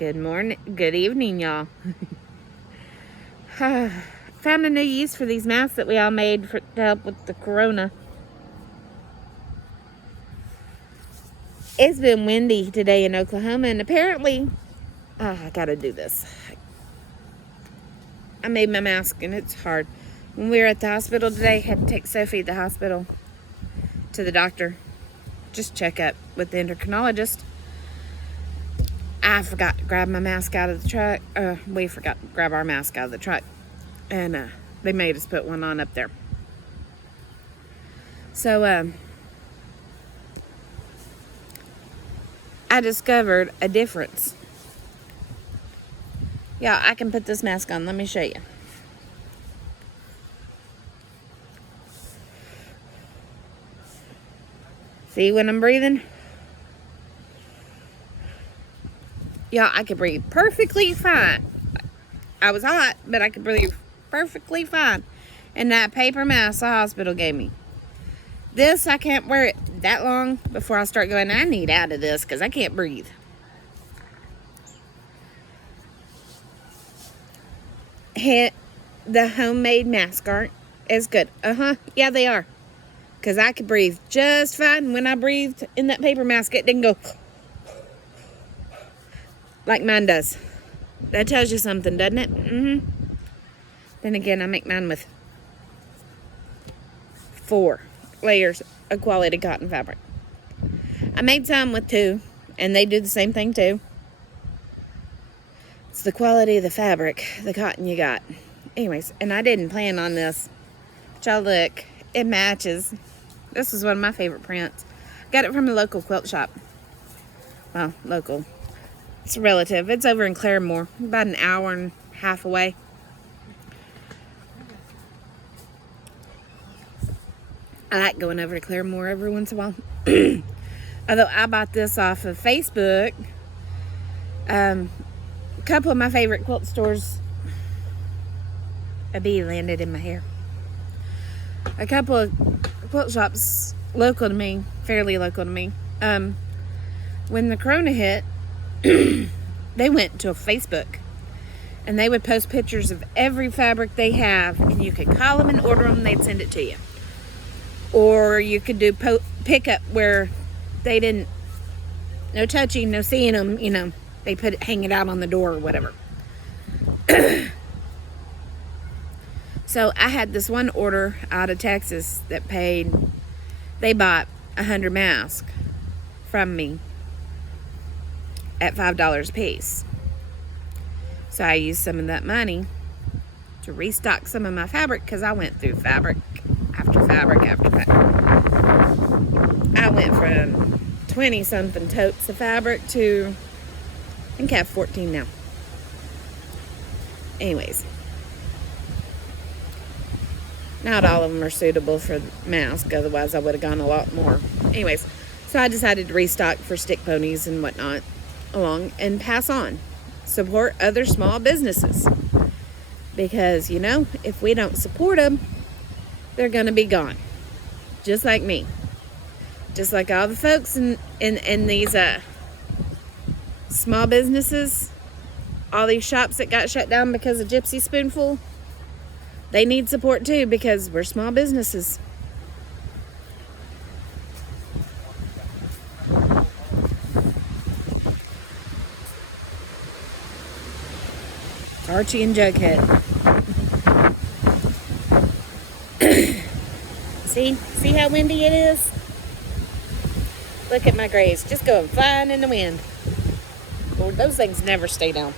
Good morning, good evening, y'all. Found a new use for these masks that we all made to help with the corona. It's been windy today in Oklahoma, and apparently, I gotta do this. I made my mask, and it's hard. When we were at the hospital today, I had to take Sophie to the hospital, to the doctor, just check up with the endocrinologist. I forgot to grab my mask out of the truck. We forgot to grab our mask out of the truck. And they made us put one on up there. So, I discovered a difference. Yeah, I can put this mask on. Let me show you. See when I'm breathing? Yeah, I could breathe perfectly fine. I was hot, but I could breathe perfectly fine. And that paper mask the hospital gave me. This, I can't wear it that long before I start going, I need out of this because I can't breathe. The homemade masks aren't as good. Yeah, they are. Because I could breathe just fine. When I breathed in that paper mask, it didn't go like mine does. That tells you something, doesn't it? Then again, I make mine with 4 layers of quality cotton fabric. I made some with 2, and they do the same thing too. It's the quality of the fabric, the cotton you got. Anyways, and I didn't plan on this. But y'all look, it matches. This is one of my favorite prints. Got it from a local quilt shop. Well, local. It's relative. It's over in Claremore, about an hour and a half away. I like going over to Claremore every once in a while. Although I bought this off of Facebook. A couple of my favorite quilt stores. A bee landed in my hair. A couple of quilt shops local to me, fairly local to me. When the corona hit, they went to Facebook. And they would post pictures of every fabric they have. And you could call them and order them, and they'd send it to you. Or you could do pickup where they didn't, no touching, no seeing them, you know. They hang it out on the door or whatever. So I had this one order out of Texas that they bought 100 masks from me at $5 a piece. So I used some of that money to restock some of my fabric because I went through fabric after fabric after fabric. I went from 20-something totes of fabric to, I think I have 14 now. Anyways. Not all of them are suitable for the mask, otherwise I would have gone a lot more. Anyways, so I decided to restock for stick ponies and whatnot along and pass on. Support other small businesses. Because, you know, if we don't support them, they're going to be gone. Just like me. Just like all the folks in these small businesses, all these shops that got shut down because of Gypsy Spoonful, they need support too because we're small businesses. Archie and Jughead. See how windy it is? Look at my grays, just going flying in the wind. Lord, those things never stay down.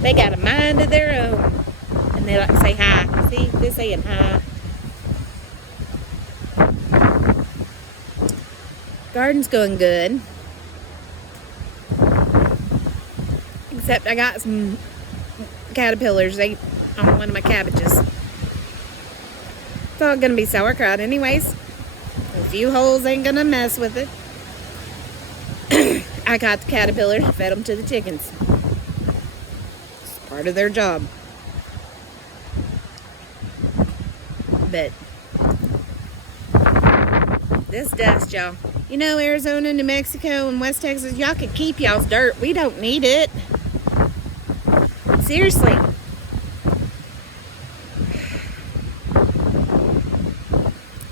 They got a mind of their own. And they like to say hi. See, they're saying hi. Garden's going good. Except I got some caterpillars ate on one of my cabbages. It's all gonna be sauerkraut anyways. A few holes ain't gonna mess with it. I got the caterpillars and fed them to the chickens. It's part of their job. But this dust, y'all, You know, Arizona, New Mexico, and West Texas, y'all could keep y'all's dirt. We don't need it. Seriously.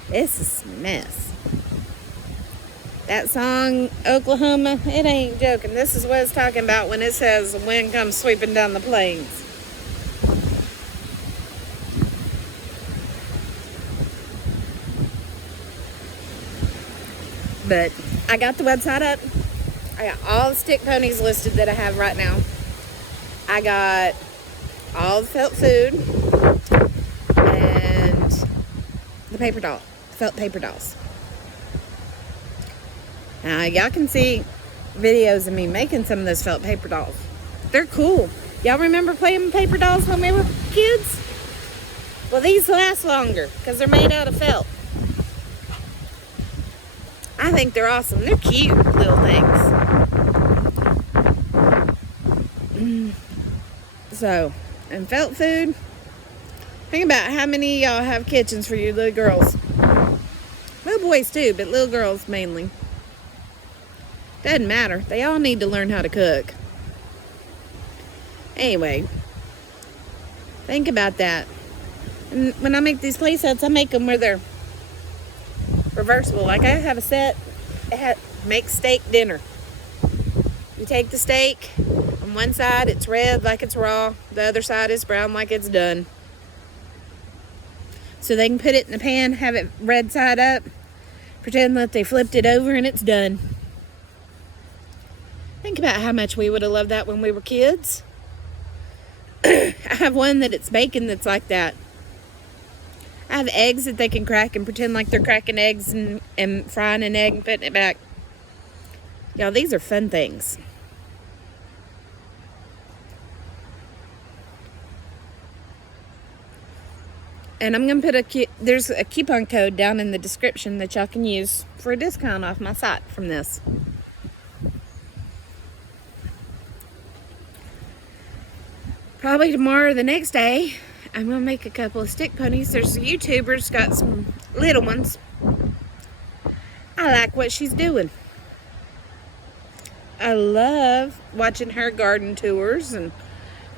This is a mess. That song, Oklahoma, it ain't joking. This is what it's talking about when it says the wind comes sweeping down the plains. But I got the website up. I got all the stick ponies listed that I have right now. I got all the felt food and the paper doll, felt paper dolls. Now y'all can see videos of me making some of those felt paper dolls. They're cool. Y'all remember playing with paper dolls when we were kids? Well, these last longer because they're made out of felt. I think they're awesome. They're cute little things. So, and felt food. Think about how many of y'all have kitchens for your little girls. Little boys too, but little girls mainly. Doesn't matter. They all need to learn how to cook. Anyway, think about that. And when I make these play sets, I make them where they're reversible. Like I have a set that makes steak dinner. You take the steak, on one side it's red like it's raw, the other side is brown like it's done. So they can put it in the pan, have it red side up, pretend that they flipped it over and it's done. Think about how much we would have loved that when we were kids. I have one that it's bacon that's like that. I have eggs that they can crack and pretend like they're cracking eggs and frying an egg and putting it back. Y'all, these are fun things. And I'm going to put there's a coupon code down in the description that y'all can use for a discount off my site from this. Probably tomorrow or the next day, I'm going to make a couple of stick ponies. There's a YouTuber's got some little ones. I like what she's doing. I love watching her garden tours and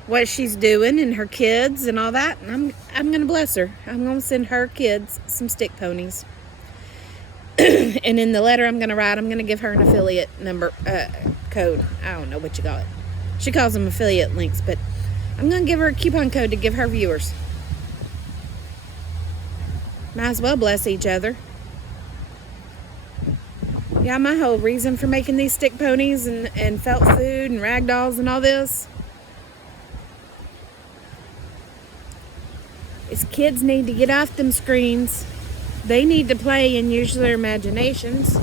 what she's doing and her kids and all that. And I'm going to bless her. I'm going to send her kids some stick ponies. And in the letter I'm going to write, I'm going to give her an affiliate number, code. I don't know what you call it. She calls them affiliate links, but I'm going to give her a coupon code to give her viewers. Might as well bless each other. Yeah, my whole reason for making these stick ponies and felt food and rag dolls and all this is kids need to get off them screens. They need to play and use their imaginations.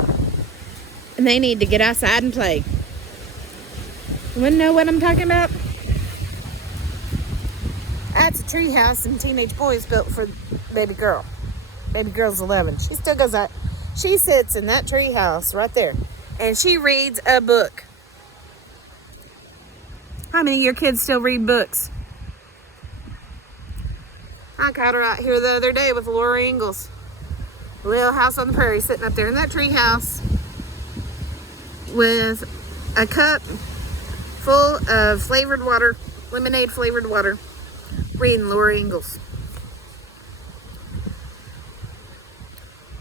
And they need to get outside and play. You want to know what I'm talking about? That's a tree house some teenage boys built for baby girl. Baby girl's 11. She still goes out. She sits in that tree house right there. And she reads a book. How many of your kids still read books? I caught her out here the other day with Laura Ingalls. Little house on the prairie sitting up there in that tree house with a cup full of flavored water, lemonade flavored water, reading Laura Ingalls.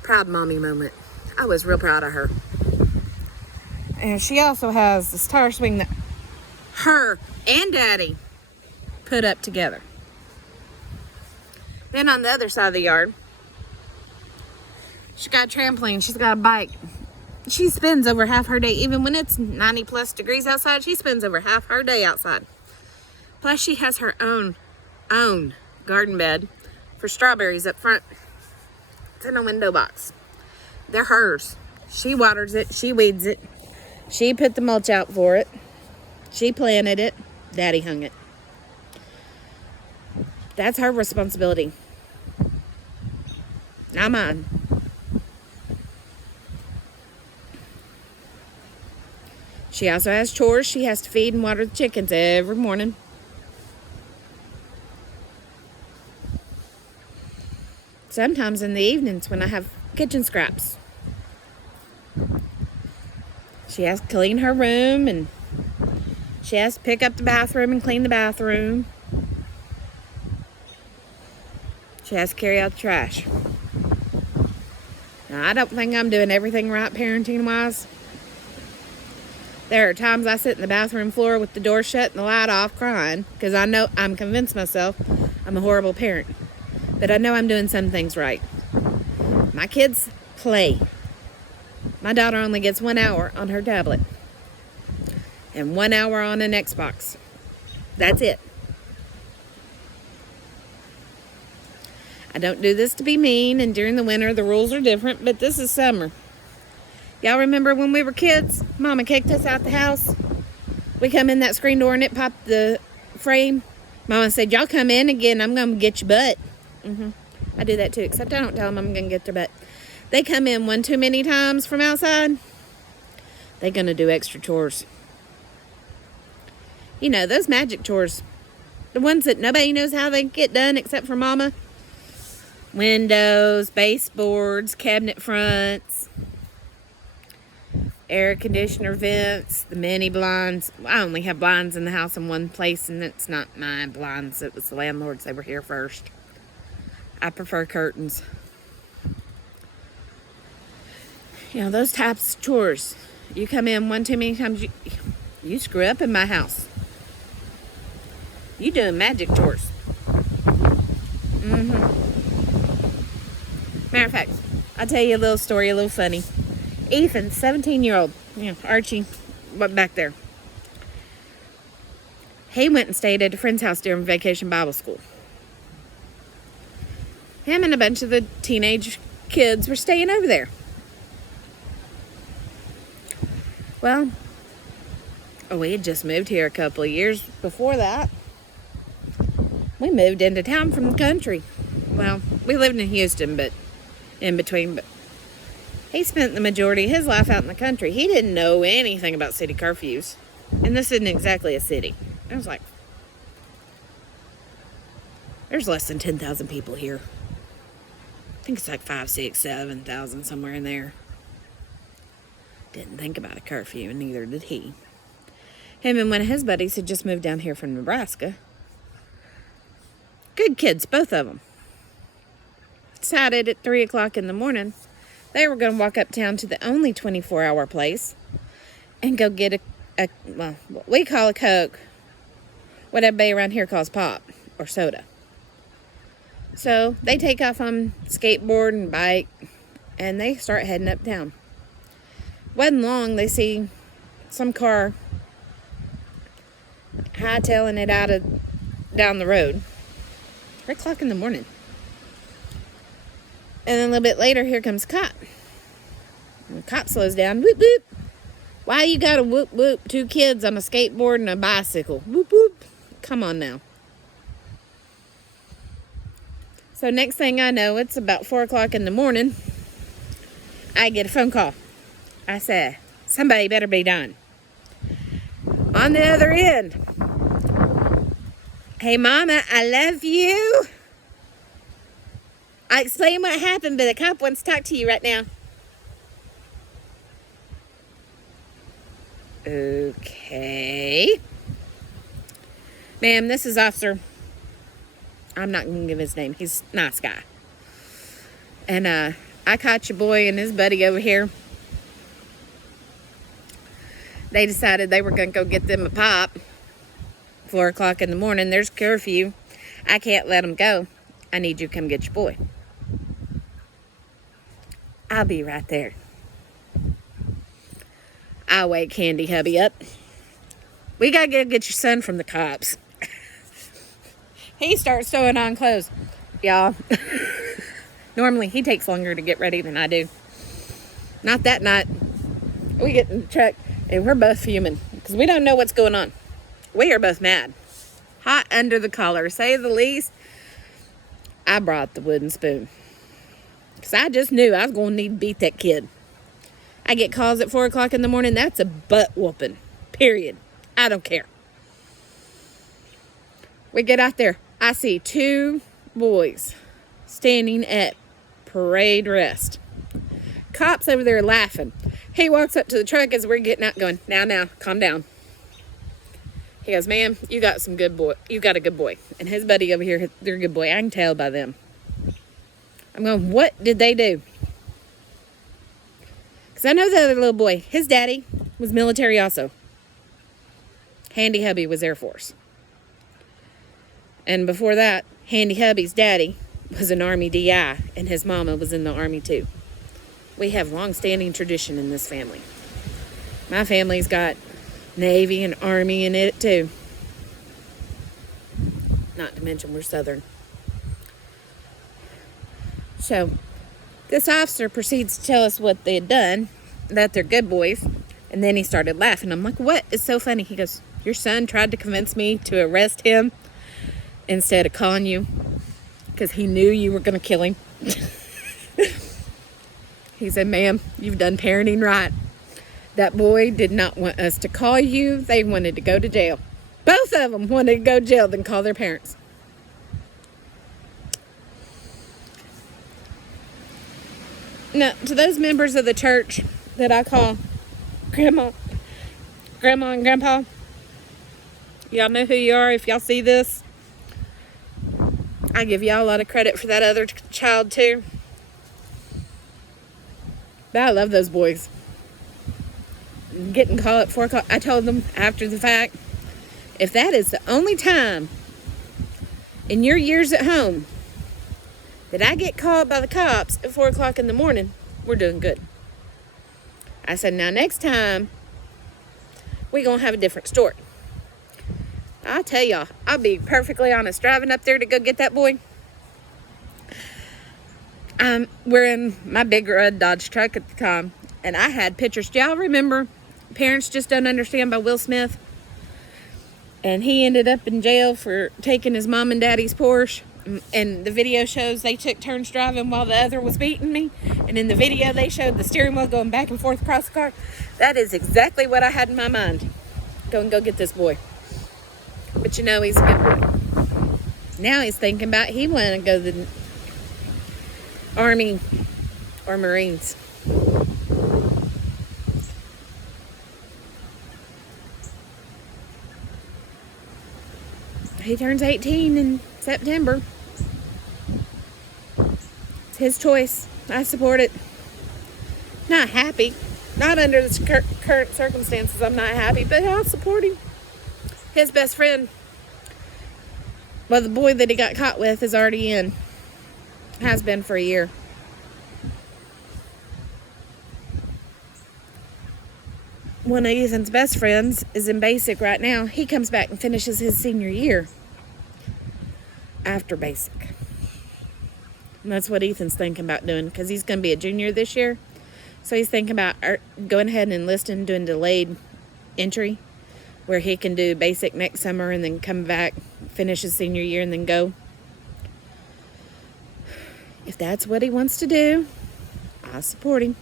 Proud mommy moment. I was real proud of her. And she also has this tire swing that her and Daddy put up together. Then on the other side of the yard, she's got a trampoline. She's got a bike. She spends over half her day, even when it's 90 plus degrees outside, she spends over half her day outside. Plus she has her own garden bed for strawberries up front. It's in a window box. They're hers. She waters it. She weeds it. She put the mulch out for it. She planted it. Daddy hung it. That's her responsibility. Not mine. She also has chores. She has to feed and water the chickens every morning. Sometimes in the evenings when I have kitchen scraps. She has to clean her room, and she has to pick up the bathroom and clean the bathroom. She has to carry out the trash. Now, I don't think I'm doing everything right parenting-wise. There are times I sit in the bathroom floor with the door shut and the light off crying because I'm convinced myself I'm a horrible parent. But I know I'm doing some things right. My kids play. My daughter only gets 1 hour on her tablet and 1 hour on an Xbox. That's it. I don't do this to be mean, and during the winter the rules are different, but this is summer. Y'all remember when we were kids? Mama kicked us out the house. We come in that screen door and it popped the frame. Mama said, y'all come in again, I'm going to get your butt. I do that too, except I don't tell them I'm going to get their butt. They come in one too many times from outside, they're going to do extra chores. You know, those magic chores. The ones that nobody knows how they get done except for Mama. Windows, baseboards, cabinet fronts, air conditioner vents, the mini blinds. I only have blinds in the house in one place, and it's not my blinds. It was the landlord's. They were here first. I prefer curtains. You know, those types of chores. You come in one too many times, you screw up in my house. You doing magic chores. Matter of fact, I'll tell you a little story, a little funny. Ethan, 17-year-old, Archie, back there. He went and stayed at a friend's house during vacation Bible school. Him and a bunch of the teenage kids were staying over there. Well, we had just moved here a couple of years before that. We moved into town from the country. Well, we lived in Houston, but in between, but he spent the majority of his life out in the country. He didn't know anything about city curfews. And this isn't exactly a city. I was like, there's less than 10,000 people here. I think it's like 5, 6, 7,000, somewhere in there. Didn't think about a curfew, and neither did he. Him and one of his buddies had just moved down here from Nebraska. Good kids, both of them. Decided at 3 o'clock in the morning they were going to walk uptown to the only 24-hour place and go get well, what we call a Coke, what everybody around here calls pop or soda. So they take off on skateboard and bike, and they start heading uptown. Wasn't long, they see some car hightailing it down the road. 3 o'clock in the morning. And then a little bit later, here comes a cop. And the cop slows down. Whoop, whoop. Why you got a whoop, whoop? 2 kids on a skateboard and a bicycle. Whoop, whoop. Come on now. So next thing I know, it's about 4 o'clock in the morning. I get a phone call. I say, somebody better be done. On the other end. Hey, Mama, I love you. I explained what happened, but the cop wants to talk to you right now. Okay. Ma'am, this is Officer. I'm not going to give his name. He's a nice guy. And I caught your boy and his buddy over here. They decided they were going to go get them a pop. 4 o'clock in the morning. There's curfew. I can't let them go. I need you to come get your boy. I'll be right there. I'll wake Candy hubby up. We got to go get your son from the cops. He starts throwing on clothes. Y'all. Normally, he takes longer to get ready than I do. Not that night. We get in the truck, and we're both fuming. Because we don't know what's going on. We are both mad. Hot under the collar, say the least. I brought the wooden spoon. Because I just knew I was going to need to beat that kid. I get calls at 4 o'clock in the morning. That's a butt whooping. Period. I don't care. We get out there. I see 2 boys standing at parade rest. Cops over there laughing. He walks up to the truck as we're getting out going, now, calm down. He goes, ma'am, you got some good boy. You got a good boy. And his buddy over here, they're a good boy. I can tell by them. I'm going, what did they do? Because I know the other little boy, his daddy was military also. Handy Hubby was Air Force. And before that, Handy Hubby's daddy was an Army DI, and his mama was in the Army too. We have long-standing tradition in this family. My family's got Navy and Army in it too. Not to mention we're Southern. So, this officer proceeds to tell us what they had done, that they're good boys, and then he started laughing. I'm like, what is so funny? He goes, your son tried to convince me to arrest him instead of calling you because he knew you were going to kill him. He said, ma'am, you've done parenting right. That boy did not want us to call you. They wanted to go to jail. Both of them wanted to go to jail than call their parents. Now, to those members of the church that I call Grandma and Grandpa, y'all know who you are if y'all see this. I give y'all a lot of credit for that other child too. But I love those boys. Getting called at 4 o'clock. I told them after the fact, if that is the only time in your years at home that I get called by the cops at 4 o'clock in the morning, we're doing good. I said, now next time, we're going to have a different story. I'll tell y'all, I'll be perfectly honest, driving up there to go get that boy. We're in my big red Dodge truck at the time, and I had pictures. Do y'all remember Parents Just Don't Understand by Will Smith? And he ended up in jail for taking his mom and daddy's Porsche. And the video shows they took turns driving while the other was beating me. And in the video, they showed the steering wheel going back and forth across the car. That is exactly what I had in my mind. Go get this boy. But you know, he's a good boy. Now he's thinking about he want to go to the Army or Marines. He turns 18 in September. It's his choice. I support it. Not happy. Not under the current circumstances. I'm not happy, but I'll support him. His best friend, well, the boy that he got caught with is already in. Has been for a year. One of Ethan's best friends is in basic right now. He comes back and finishes his senior year after basic. And that's what Ethan's thinking about doing, because he's going to be a junior this year. So he's thinking about going ahead and enlisting, doing delayed entry, where he can do basic next summer and then come back, finish his senior year, and then go. If that's what he wants to do, I support him.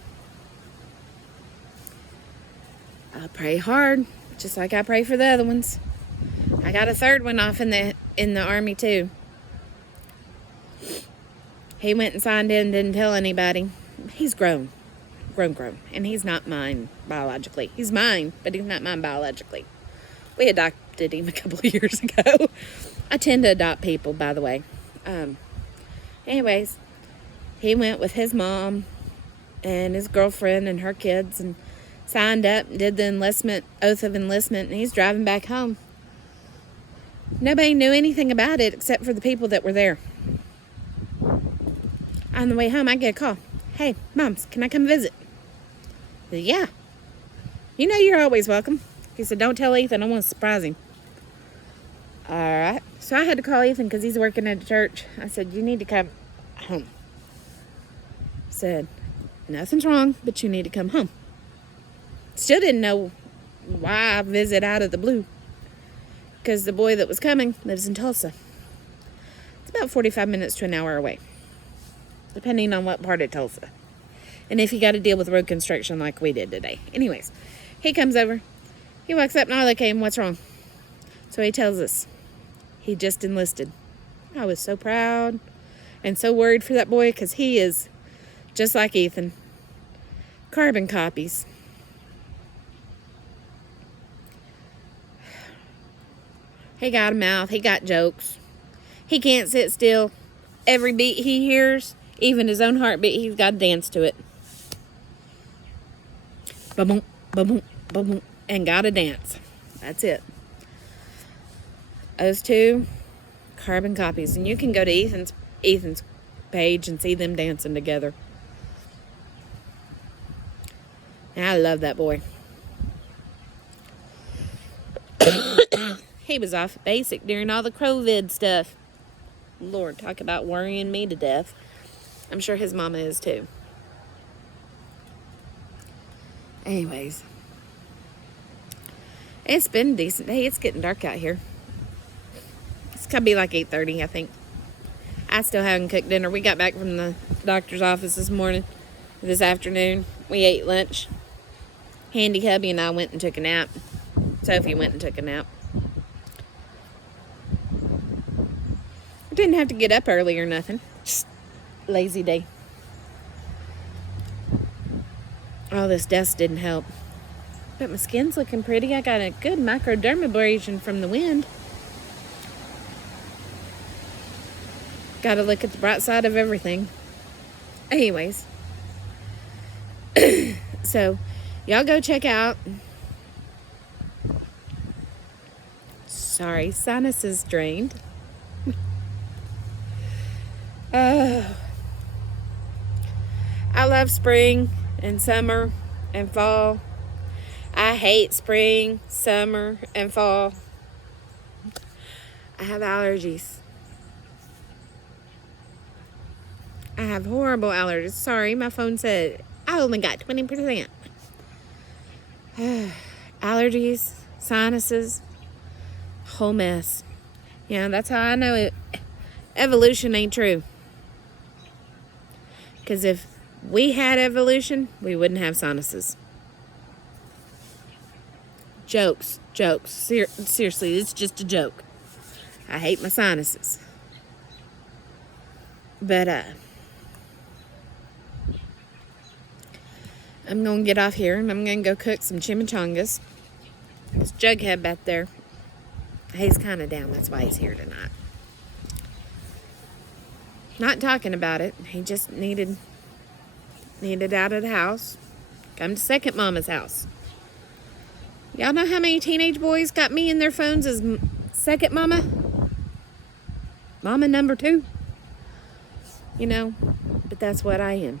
I pray hard, just like I pray for the other ones. I got a third one off in the Army too. He went and signed in, didn't tell anybody. He's grown, and he's not mine biologically. He's mine, but he's not mine biologically. We adopted him a couple of years ago. I tend to adopt people, by the way. Anyways, he went with his mom and his girlfriend and her kids and signed up, did the oath of enlistment, and he's driving back home. Nobody knew anything about it except for the people that were there. On the way home, I get a call. Hey, Moms, can I come visit? I said, yeah. You know you're always welcome. He said, don't tell Ethan, I want to surprise him. All right. So I had to call Ethan because he's working at a church. I said, you need to come home. Said, nothing's wrong, but you need to come home. Still didn't know why I visit out of the blue, because the boy that was coming lives in Tulsa. It's about 45 minutes to an hour away, depending on what part of Tulsa. And if you got to deal with road construction like we did today. Anyways, he comes over. He walks up and I look at him, what's wrong? So he tells us he just enlisted. I was so proud and so worried for that boy, because he is just like Ethan. Carbon copies. He got a mouth. He got jokes. He can't sit still. Every beat he hears, even his own heartbeat, he's got to dance to it. Ba-boom, ba-boom, ba-boom, and gotta dance. That's it. Those two, carbon copies. And you can go to Ethan's page and see them dancing together. And I love that boy. He was off basic during all the COVID stuff. Lord, talk about worrying me to death. I'm sure his mama is too. Anyways, it's been a decent day. It's getting dark out here. It's gonna be like 8:30, I think. I still haven't cooked dinner. We got back from the doctor's office this afternoon. We ate lunch. Handy hubby and I went and took a nap. Sophie went and took a nap. I didn't have to get up early or nothing. Just lazy day. All this dust didn't help. But my skin's looking pretty. I got a good microdermabrasion from the wind. Gotta look at the bright side of everything. Anyways. So, y'all go check out. Sorry, sinuses drained. I love spring and summer and fall. I hate spring, summer, and fall. I have allergies. I have horrible allergies. Sorry, my phone said I only got 20%. Allergies, sinuses, whole mess. Yeah, that's how I know it. Evolution ain't true. Because if we had evolution, we wouldn't have sinuses. Jokes. Seriously, it's just a joke. I hate my sinuses. But, I'm going to get off here and I'm going to go cook some chimichangas. There's Jughead back there. He's kind of down. That's why he's here tonight. Not talking about it. He just needed out of the house. Come to second mama's house. Y'all know how many teenage boys got me in their phones as second mama? Mama number 2. You know, but that's what I am.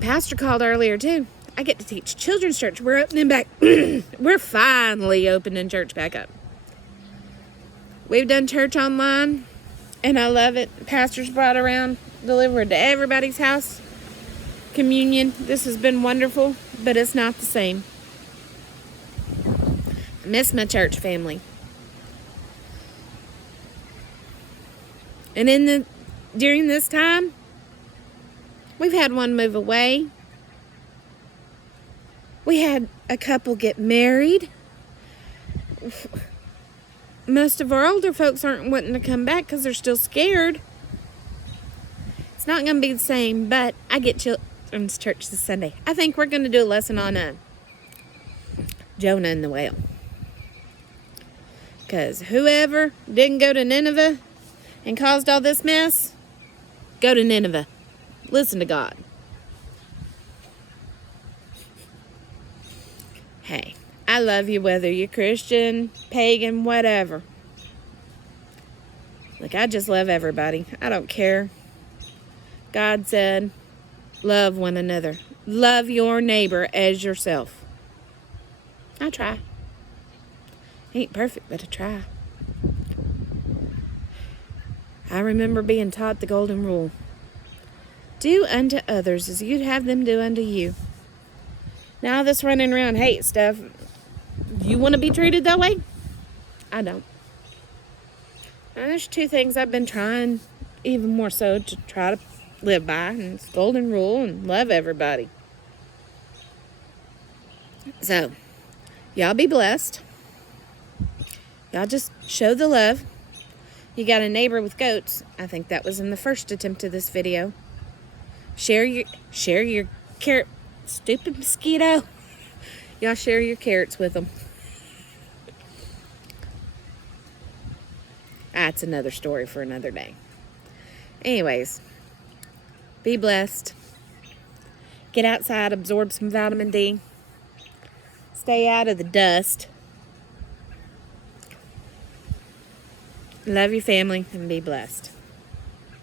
Pastor called earlier too. I get to teach children's church. We're opening back. We're finally opening church back up. We've done church online, and I love it. Pastors brought around, delivered to everybody's house. Communion. This has been wonderful, but it's not the same. I miss my church family. And during this time, we've had one move away. We had a couple get married. Most of our older folks aren't wanting to come back because they're still scared. It's not going to be the same, but I get children's church this Sunday. I think we're going to do a lesson on Jonah and the whale. Because whoever didn't go to Nineveh and caused all this mess, go to Nineveh. Listen to God. Hey, I love you whether you're Christian, pagan, whatever. Look, I just love everybody. I don't care. God said, love one another. Love your neighbor as yourself. I try. Ain't perfect, but I try. I remember being taught the golden rule. Do unto others as you'd have them do unto you. Now this running around hate stuff, you want to be treated that way? I don't. Now, there's 2 things I've been trying even more so to try to live by, and it's golden rule and love everybody. So, y'all be blessed. Y'all just show the love. You got a neighbor with goats. I think that was in the first attempt of this video. Share your carrot. Stupid mosquito. Y'all share your carrots with them. That's another story for another day. Anyways, be blessed. Get outside, absorb some vitamin D. Stay out of the dust. Love your family and be blessed.